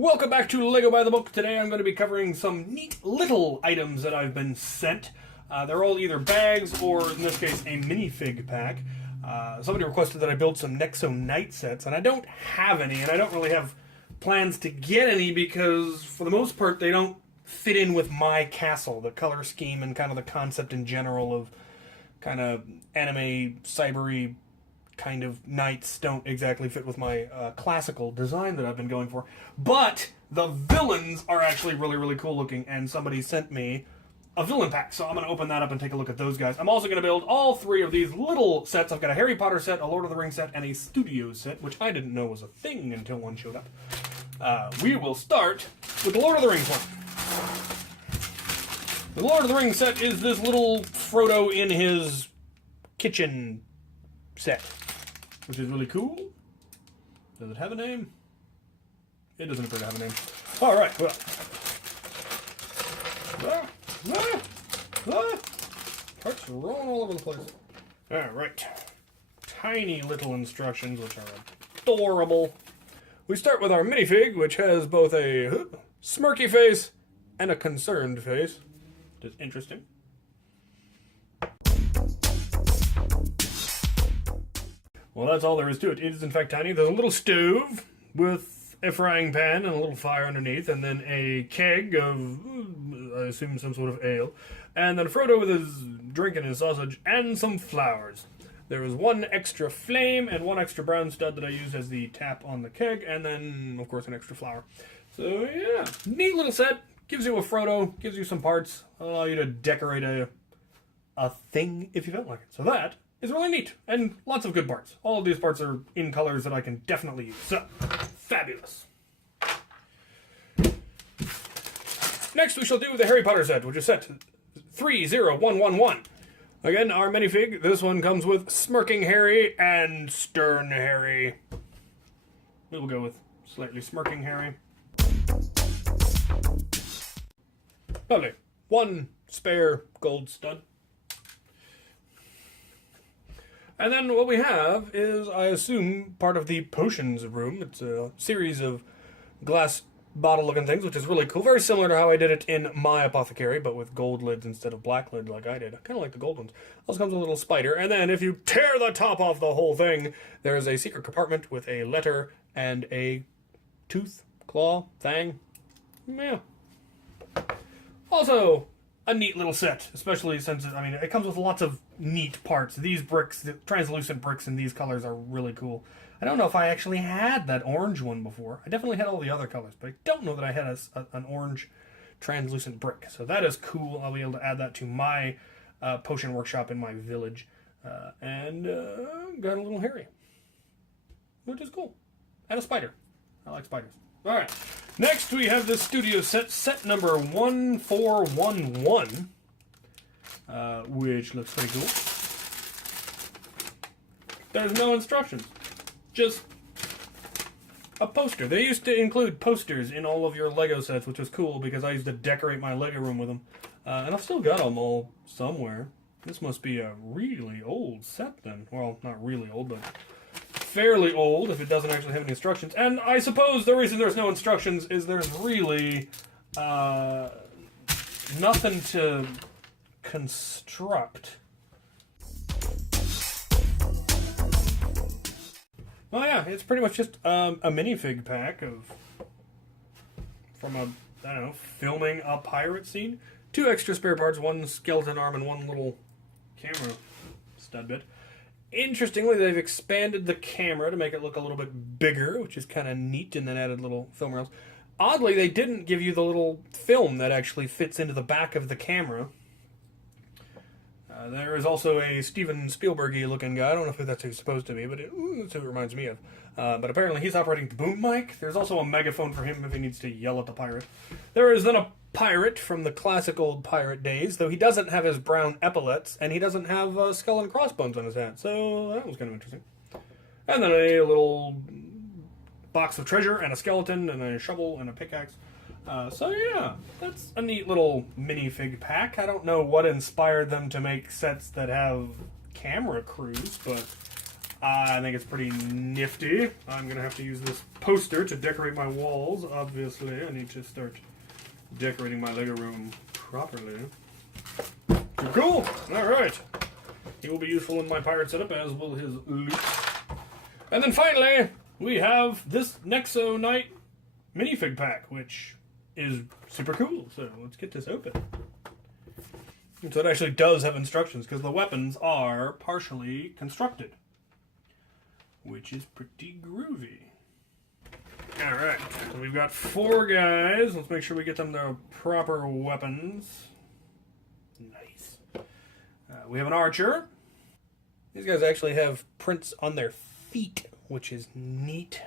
Welcome back to Lego by the Book. Today I'm going to be covering some neat little items that I've been sent. They're all either bags or, in this case, a minifig pack. Somebody requested that I build some Nexo Knight sets, and I don't have any, and I don't really have plans to get any because, for the most part, they don't fit in with my castle. The color scheme and kind of the concept in general of kind of anime, cybery kind of knights don't exactly fit with my classical design that I've been going for. But the villains are actually really, really cool looking, and somebody sent me a villain pack, so I'm going to open that up and take a look at those guys. I'm also going to build all three of these little sets. I've got a Harry Potter set, a Lord of the Rings set, and a Studio set, which I didn't know was a thing until one showed up. We will start with the Lord of the Rings one. The Lord of the Rings set is this little Frodo in his kitchen set, which is really cool. Does it have a name? It doesn't appear to have a name. All right, well. Parts rolling all over the place. All right. Tiny little instructions, which are adorable. We start with our minifig, which has both a smirky face and a concerned face, which is interesting. Well, that's all there is to it. It is, in fact, tiny. There's a little stove with a frying pan and a little fire underneath, and then a keg of, I assume, some sort of ale, and then Frodo with his drink and his sausage, and some flowers. There is one extra flame and one extra brown stud that I used as the tap on the keg, and then, of course, an extra flower. So, yeah, neat little set. Gives you a Frodo, gives you some parts, allow you to decorate a thing if you felt like it. So that is really neat, and lots of good parts. All of these parts are in colors that I can definitely use. So, fabulous. Next we shall do the Harry Potter set, which is set 30111. Again, our minifig. This one comes with Smirking Harry and Stern Harry. We will go with slightly Smirking Harry. Lovely. One spare gold stud. And then what we have is, I assume, part of the potions room. It's a series of glass bottle-looking things, which is really cool. Very similar to how I did it in my apothecary, but with gold lids instead of black lids like I did. I kind of like the gold ones. Also comes with a little spider. And then if you tear the top off the whole thing, there is a secret compartment with a letter and a tooth, claw, fang. Yeah. Also, a neat little set, especially since, it comes with lots of neat parts. These bricks, the translucent bricks in these colors are really cool. I don't know if I actually had that orange one before. I definitely had all the other colors, but I don't know that I had an orange translucent brick. So that is cool. I'll be able to add that to my potion workshop in my village. And got a little Harry, which is cool. And a spider. I like spiders. All right. Next, we have the studio set number 1411, which looks pretty cool. There's no instructions, just a poster. They used to include posters in all of your Lego sets, which was cool because I used to decorate my Lego room with them. And I've still got them all somewhere. This must be a really old set then. Well, not really old, but fairly old if it doesn't actually have any instructions. And I suppose the reason there's no instructions is there's really nothing to construct. Oh yeah, it's pretty much just a minifig pack from filming a pirate scene. 2 extra spare parts, 1 skeleton arm and 1 little camera stud bit. Interestingly, they've expanded the camera to make it look a little bit bigger, which is kind of neat, and then added little film rails. Oddly, they didn't give you the little film that actually fits into the back of the camera. There is also a Steven Spielberg-y looking guy. I don't know if that's who he's supposed to be, but that's who it reminds me of. But apparently he's operating the boom mic. There's also a megaphone for him if he needs to yell at the pirate. There is then a pirate from the classic old pirate days, though he doesn't have his brown epaulets, and he doesn't have skull and crossbones on his hat, so that was kind of interesting. And then a little box of treasure, and a skeleton, and a shovel, and a pickaxe. So yeah, that's a neat little minifig pack. I don't know what inspired them to make sets that have camera crews, but I think it's pretty nifty. I'm going to have to use this poster to decorate my walls, obviously. I need to start decorating my Lego room properly. Cool! Alright. He will be useful in my pirate setup, as will his loot. And then finally, we have this Nexo Knight minifig pack, which is super cool. So let's get this open. And so it actually does have instructions, because the weapons are partially constructed, which is pretty groovy. Alright, so we've got 4 guys. Let's make sure we get them their proper weapons. Nice. We have an archer. These guys actually have prints on their feet, which is neat.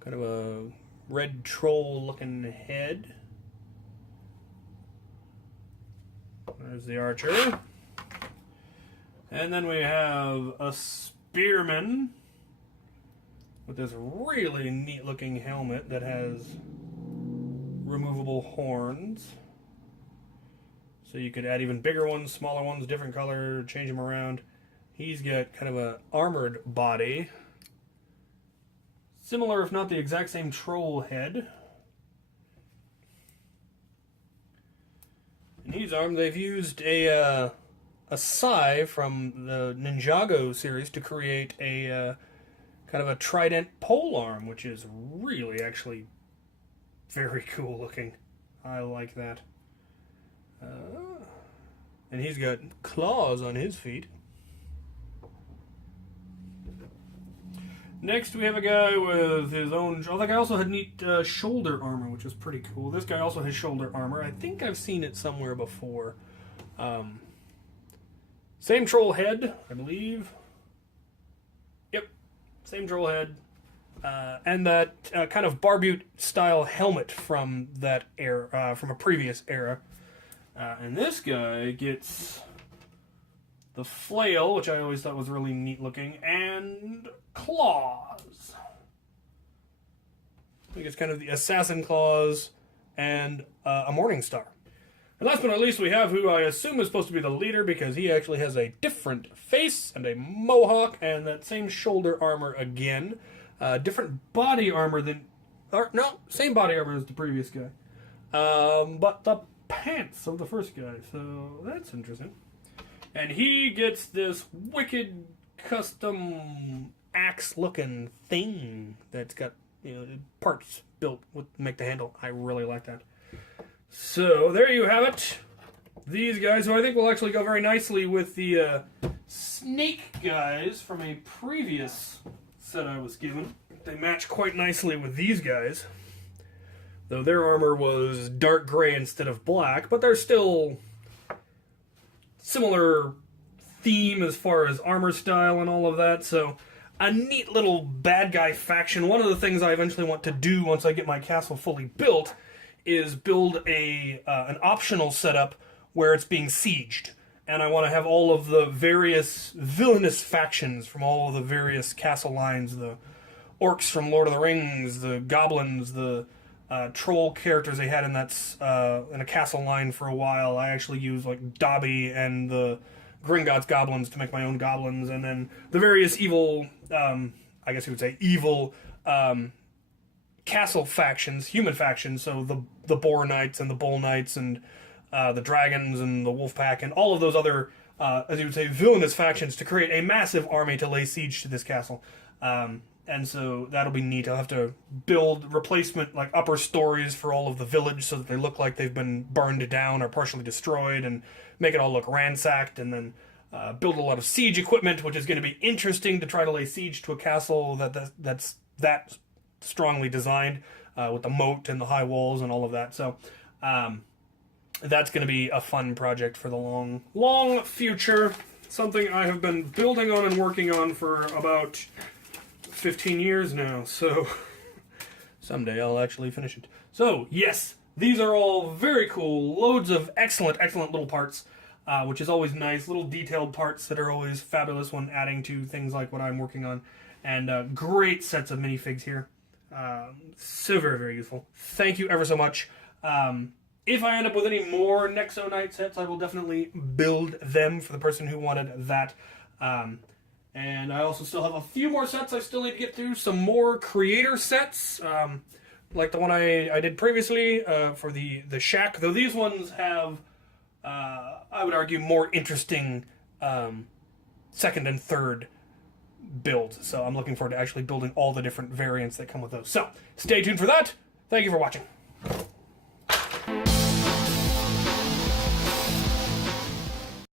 Kind of a red troll looking head. There's the archer. And then we have a spearman with this really neat looking helmet that has removable horns. So you could add even bigger ones, smaller ones, different color, change them around. He's got kind of an armored body. Similar, if not the exact same troll head. And he's armed. They've used a sai from the Ninjago series to create a kind of a trident polearm, which is really actually very cool looking. I like that. And he's got claws on his feet. Next, we have a guy with his own... Oh, that guy also had neat shoulder armor, which is pretty cool. This guy also has shoulder armor. I think I've seen it somewhere before. Same troll head, I believe. Yep, same troll head. And that kind of barbute-style helmet from that era, from a previous era. And this guy gets the flail, which I always thought was really neat looking, and claws. I think it's kind of the assassin claws and a morning star. And last but not least, we have who I assume is supposed to be the leader, because he actually has a different face and a mohawk and that same shoulder armor again. Different body armor than... no, same body armor as the previous guy. But the pants of the first guy, so that's interesting. And he gets this wicked custom axe-looking thing that's got, you know, parts built to make the handle. I really like that. So there you have it. These guys, who I think will actually go very nicely with the snake guys from a previous set I was given. They match quite nicely with these guys, though their armor was dark gray instead of black, but they're still similar theme as far as armor style and all of that. So a neat little bad guy faction. One of the things I eventually want to do once I get my castle fully built is build an optional setup where it's being sieged. And I want to have all of the various villainous factions from all of the various castle lines, the orcs from Lord of the Rings, the goblins, the troll characters they had in that in a castle line for a while. I actually used like Dobby and the Gringotts goblins to make my own goblins, and then the various evil, I guess you would say evil, castle factions, human factions. So the Boar Knights and the Bull Knights and the Dragons and the Wolf Pack and all of those other, as you would say, villainous factions to create a massive army to lay siege to this castle. And so that'll be neat. I'll have to build replacement, like, upper stories for all of the village so that they look like they've been burned down or partially destroyed, and make it all look ransacked, and then build a lot of siege equipment, which is going to be interesting to try to lay siege to a castle that's that strongly designed, with the moat and the high walls and all of that. So that's going to be a fun project for the long future. Something I have been building on and working on for about 15 years now, so someday I'll actually finish it. So, yes, these are all very cool. Loads of excellent little parts, which is always nice. Little detailed parts that are always fabulous when adding to things like what I'm working on. And great sets of minifigs here. So very, very useful. Thank you ever so much. If I end up with any more Nexo Knight sets, I will definitely build them for the person who wanted that. And I also still have a few more sets I still need to get through. Some more creator sets, like the one I did previously for the shack. Though these ones have, I would argue, more interesting second and third builds. So I'm looking forward to actually building all the different variants that come with those. So stay tuned for that. Thank you for watching.